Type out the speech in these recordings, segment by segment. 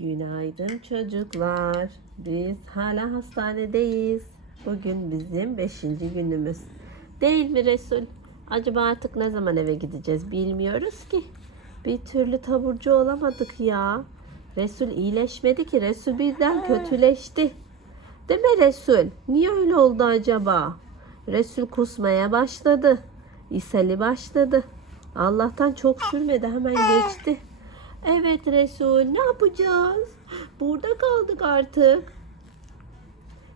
Günaydın çocuklar. Biz hala hastanedeyiz. Bugün bizim beşinci günümüz. Değil mi Resul? Acaba artık ne zaman eve gideceğiz bilmiyoruz ki. Bir türlü taburcu olamadık ya. Resul iyileşmedi ki. Resul birden kötüleşti. Değil mi Resul? Niye öyle oldu acaba? Resul kusmaya başladı. İshali başladı. Allah'tan çok sürmedi hemen geçti. Evet Resul ne yapacağız? Burada kaldık artık.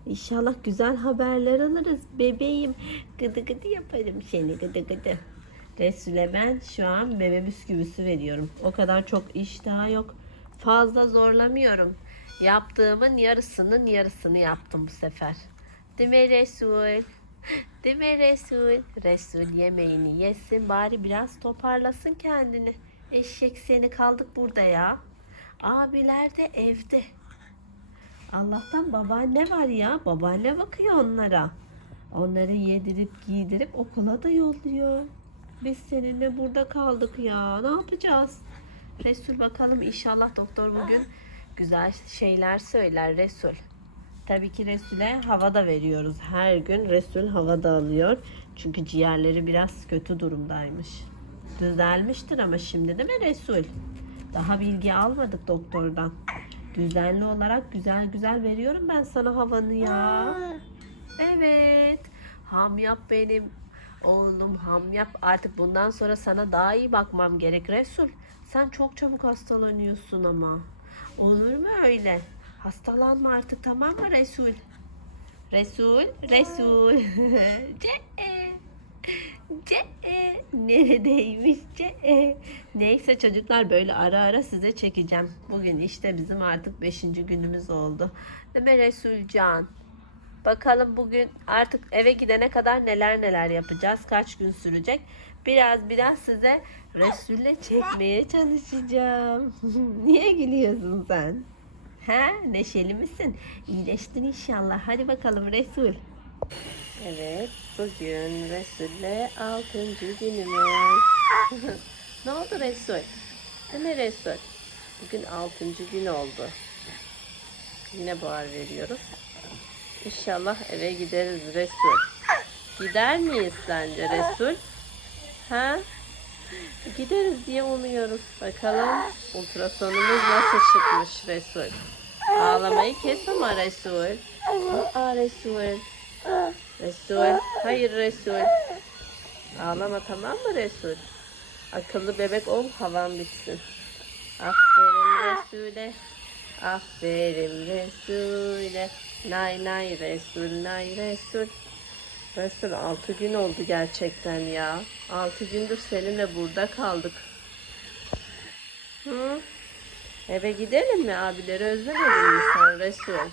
İnşallah güzel haberler alırız bebeğim. Gıdı gıdı yaparım seni gıdı gıdı. Resul'e ben şu an bebe bisküvisi veriyorum. O kadar çok iştah yok. Fazla zorlamıyorum. Yaptığımın yarısının yarısını yaptım bu sefer. Değil mi Resul? Değil mi Resul? Resul yemeğini yesin bari biraz toparlasın kendini. Eşek seni kaldık burada ya. Abiler de evde. Allah'tan babaanne var ya. Babaanne bakıyor onlara. Onları yedirip giydirip okula da yolluyor. Biz seninle burada kaldık ya. Ne yapacağız? Resul bakalım inşallah doktor bugün güzel şeyler söyler Resul. Tabii ki Resul'e hava da veriyoruz. Her gün Resul hava da alıyor. Çünkü ciğerleri biraz kötü durumdaymış. Düzelmiştir ama şimdi değil mi Resul? Daha bilgi almadık doktordan. Düzenli olarak güzel güzel veriyorum ben sana havanı ya. Evet. Ham yap benim. Oğlum ham yap. Artık bundan sonra sana daha iyi bakmam gerek Resul. Sen çok çabuk hastalanıyorsun ama. Olur mu öyle? Hastalanma artık tamam mı Resul? Resul, Resul. Ce-e. Ce-e. Neredeymiş Ce-e. Neyse çocuklar böyle ara ara size çekeceğim. Bugün işte bizim artık beşinci günümüz oldu. Değil mi Resulcan? Bakalım bugün artık eve gidene kadar neler neler yapacağız. Kaç gün sürecek. Biraz biraz size Resul'le çekmeye çalışacağım. Niye gülüyorsun sen? He, neşeli misin? İyileştin inşallah. Hadi bakalım Resul. Evet, bugün Resul'le altıncı günümüz. ne oldu Resul? Değil mi Resul? Bugün altıncı gün oldu. Yine buhar veriyoruz. İnşallah eve gideriz Resul. Gider miyiz sence Resul? Ha? Gideriz diye umuyoruz. Bakalım ultrasonumuz nasıl çıkmış Resul. Ağlamayı kes ama Resul. Aa Resul. Resul. Hayır Resul. Ağlama tamam mı Resul? Akıllı bebek ol havan bitsin. Aferin Resul'e. Aferin Resul'e. Nay nay Resul, nay Resul. Resul 6 gün oldu gerçekten ya. 6 gündür seninle burada kaldık. Hı? Eve gidelim mi? Abileri özlemedin mi sen Resul?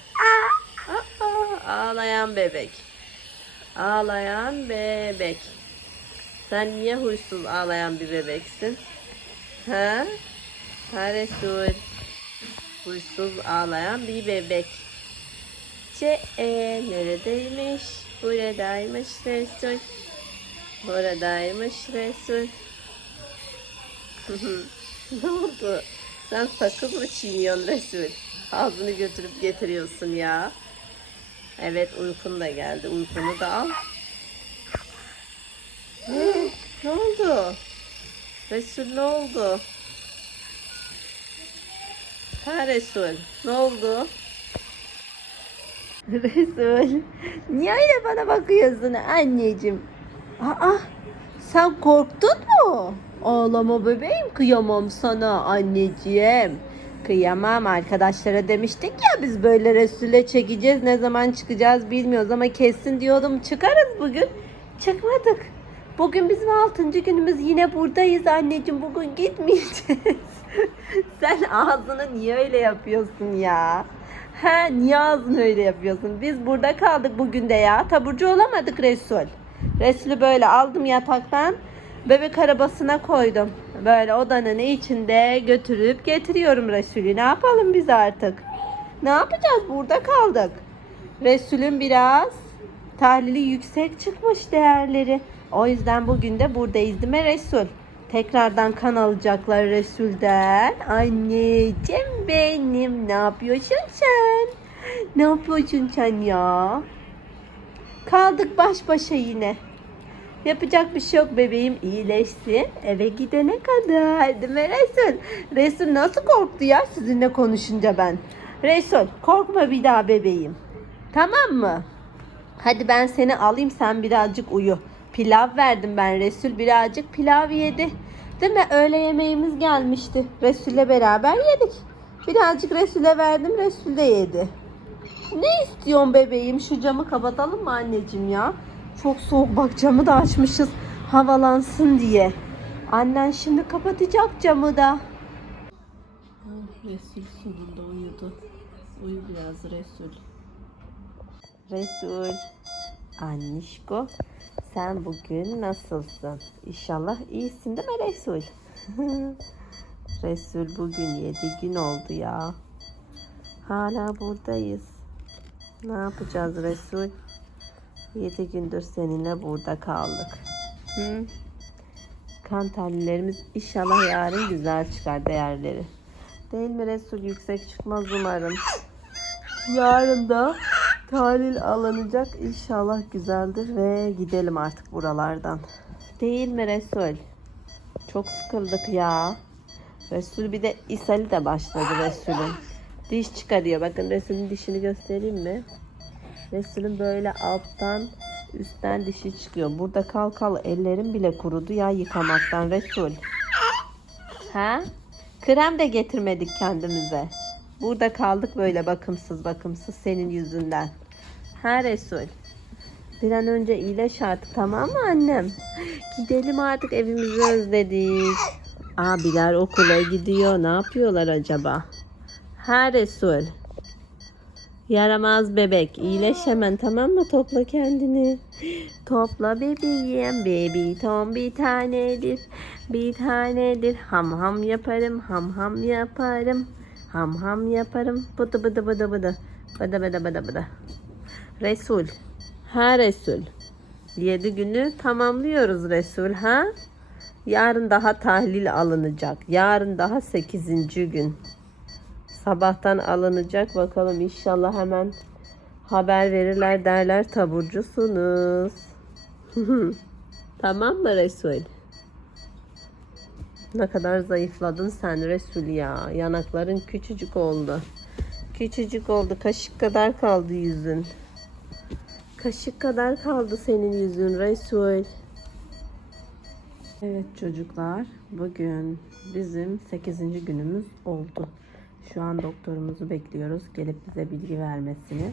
Ağlayan bebek. Ağlayan bebek. Sen niye huysuz ağlayan bir bebeksin? Ha? Ha Resul. Huysuz ağlayan bir bebek. Ce e, neredeymiş? Buradaymış Resul. Buradaymış Resul. ne oldu? Sen sakız mı çiğniyorsun Resul? Ağzını götürüp getiriyorsun ya. Evet uykun da geldi. Uykunu da al. Ne? Ne oldu? Resul ne oldu? Ha Resul ne oldu? Resul, niye öyle bana bakıyorsun anneciğim? Aa, sen korktun mu? Ağlama bebeğim, kıyamam sana anneciğim. Kıyamam arkadaşlara demiştik ya biz böyle Resul'e çekeceğiz ne zaman çıkacağız bilmiyoruz ama kesin diyordum çıkarız bugün. Çıkmadık. Bugün bizim 6. günümüz yine buradayız anneciğim bugün gitmeyeceğiz. Sen ağzını niye öyle yapıyorsun ya? He niye ağzını öyle yapıyorsun? Biz burada kaldık bugün de ya. Taburcu olamadık Resul. Resul'ü böyle aldım yataktan. Bebek arabasına koydum. Böyle odanın içinde götürüp getiriyorum Resul'ü. Ne yapalım biz artık? Ne yapacağız? Burada kaldık. Resul'ün biraz tahlili yüksek çıkmış değerleri. O yüzden bugün de buradayız değil mi Resul? Tekrardan kan alacaklar Resul'den. Anneciğim benim. Ne yapıyorsun sen? Ne yapıyorsun sen ya? Kaldık baş başa yine. Yapacak bir şey yok bebeğim iyileşsin eve gidene kadar değil mi Resul? Resul nasıl korktu ya sizinle konuşunca ben? Resul korkma bir daha bebeğim. Tamam mı? Hadi ben seni alayım sen birazcık uyu. Pilav verdim ben Resul birazcık pilav yedi. Değil mi? Öğle yemeğimiz gelmişti. Resul'le beraber yedik. Birazcık Resul'e verdim Resul de yedi. Ne istiyorsun bebeğim? Şu camı kapatalım mı anneciğim ya? Çok soğuk bak camı da açmışız havalansın diye. Annen şimdi kapatacak camı da. Resul sonunda uyudu. Uyu biraz Resul. Resul. Annişko sen bugün nasılsın? İnşallah iyisin değil mi Resul? Resul bugün 7 gün oldu ya. Hala buradayız. Ne yapacağız Resul? 7 gündür seninle burada kaldık. Hı? Kan tahlillerimiz inşallah yarın güzel çıkar değerleri. Değil mi Resul? Yüksek çıkmaz umarım. Yarın da tahlil alınacak. İnşallah güzeldir ve gidelim artık buralardan. Değil mi Resul? Çok sıkıldık ya. Resul bir de ishali de başladı Resul'ün. Diş çıkarıyor. Bakın Resul'ün dişini göstereyim mi? Resul'ün böyle alttan üstten dişi çıkıyor. Burada kal kal ellerim bile kurudu ya yıkamaktan Resul. Ha? Krem de getirmedik kendimize. Burada kaldık böyle bakımsız bakımsız senin yüzünden. Ha Resul. Bir an önce iyileş artık tamam mı annem? Gidelim artık evimizi özledik. Abiler okula gidiyor. Ne yapıyorlar acaba? Ha Resul. Yaramaz bebek. iyileş hemen tamam mı? Topla kendini. Topla bebeğim. Baby Tom bir tanedir. Bir tanedir. Ham ham yaparım. Ham ham yaparım. Ham ham yaparım. Bıdı bıdı bıdı bıdı. Bıdı bıdı bıdı bıdı. Resul. Ha Resul. Yedi günü tamamlıyoruz Resul ha? Yarın daha tahlil alınacak. Yarın daha sekizinci gün. Sabahtan alınacak. Bakalım inşallah hemen haber verirler derler taburcusunuz. tamam mı Resul? Ne kadar zayıfladın sen Resul ya. Yanakların küçücük oldu. Küçücük oldu. Kaşık kadar kaldı yüzün. Kaşık kadar kaldı senin yüzün Resul. Evet çocuklar, bugün bizim 8. günümüz oldu. Şu an doktorumuzu bekliyoruz gelip bize bilgi vermesini.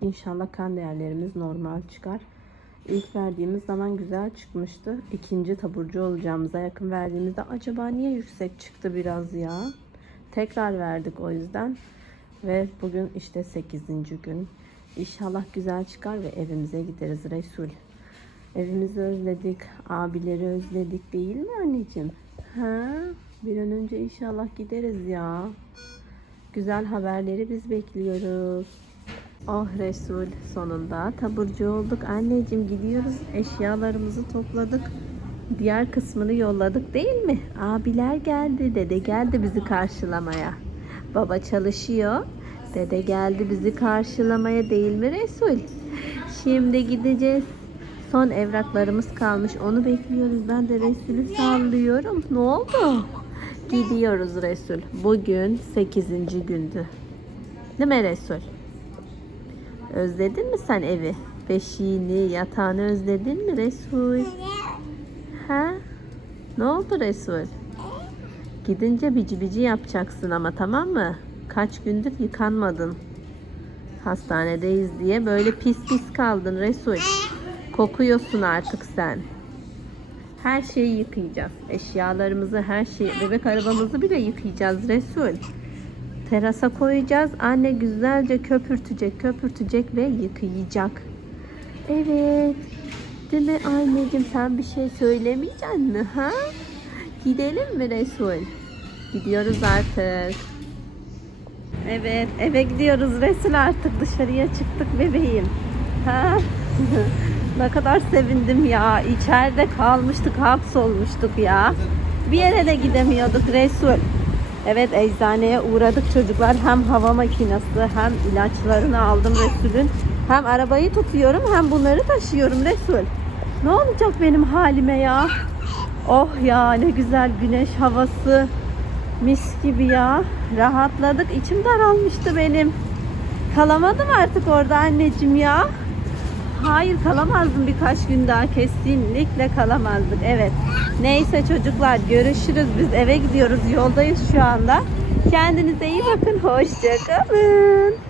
İnşallah kan değerlerimiz normal çıkar. İlk verdiğimiz zaman güzel çıkmıştı. İkinci taburcu olacağımıza yakın verdiğimizde acaba niye yüksek çıktı biraz ya? Tekrar verdik o yüzden. Ve bugün işte 8. gün. İnşallah güzel çıkar ve evimize gideriz Resul. Evimizi özledik, abileri özledik değil mi anneciğim? Ha? Bir an önce inşallah gideriz ya. Güzel haberleri biz bekliyoruz. Oh Resul sonunda taburcu olduk. Anneciğim gidiyoruz. Eşyalarımızı topladık. Diğer kısmını yolladık değil mi? Abiler geldi. Dede geldi bizi karşılamaya. Baba çalışıyor. Dede geldi bizi karşılamaya değil mi Resul? Şimdi gideceğiz. Son evraklarımız kalmış. Onu bekliyoruz. Ben de Resul'ü sallıyorum. Ne oldu? Gidiyoruz Resul. Bugün 8. gündü. Değil mi Resul? Özledin mi sen evi? Beşiğini, yatağını özledin mi Resul? Ha? Ne oldu Resul? Gidince bici bici yapacaksın ama tamam mı? Kaç gündür yıkanmadın. Hastanedeyiz diye böyle pis pis kaldın Resul. Kokuyorsun artık sen. Her şeyi yıkayacağız. Eşyalarımızı, her şeyi, bebek arabamızı bile yıkayacağız Resul. Terasa koyacağız. Anne güzelce köpürtecek, köpürtecek ve yıkayacak. Evet. Değil mi anneciğim sen bir şey söylemeyeceksin mi ha? Gidelim mi Resul? Gidiyoruz artık. Evet eve gidiyoruz Resul artık dışarıya çıktık bebeğim. Ha? ne kadar sevindim ya. İçeride kalmıştık, hapsolmuştuk ya. Bir yere de gidemiyorduk Resul. Evet eczaneye uğradık çocuklar. Hem hava makinesi hem ilaçlarını aldım Resul'ün. Hem arabayı tutuyorum hem bunları taşıyorum Resul. Ne olacak benim halime ya? Oh ya ne güzel güneş havası. Mis gibi ya. Rahatladık. İçim daralmıştı benim. Kalamadım artık orada anneciğim ya. Hayır kalamazdım birkaç gün daha kesinlikle kalamazdık evet. Neyse çocuklar görüşürüz biz eve gidiyoruz yoldayız şu anda. Kendinize iyi bakın hoşçakalın.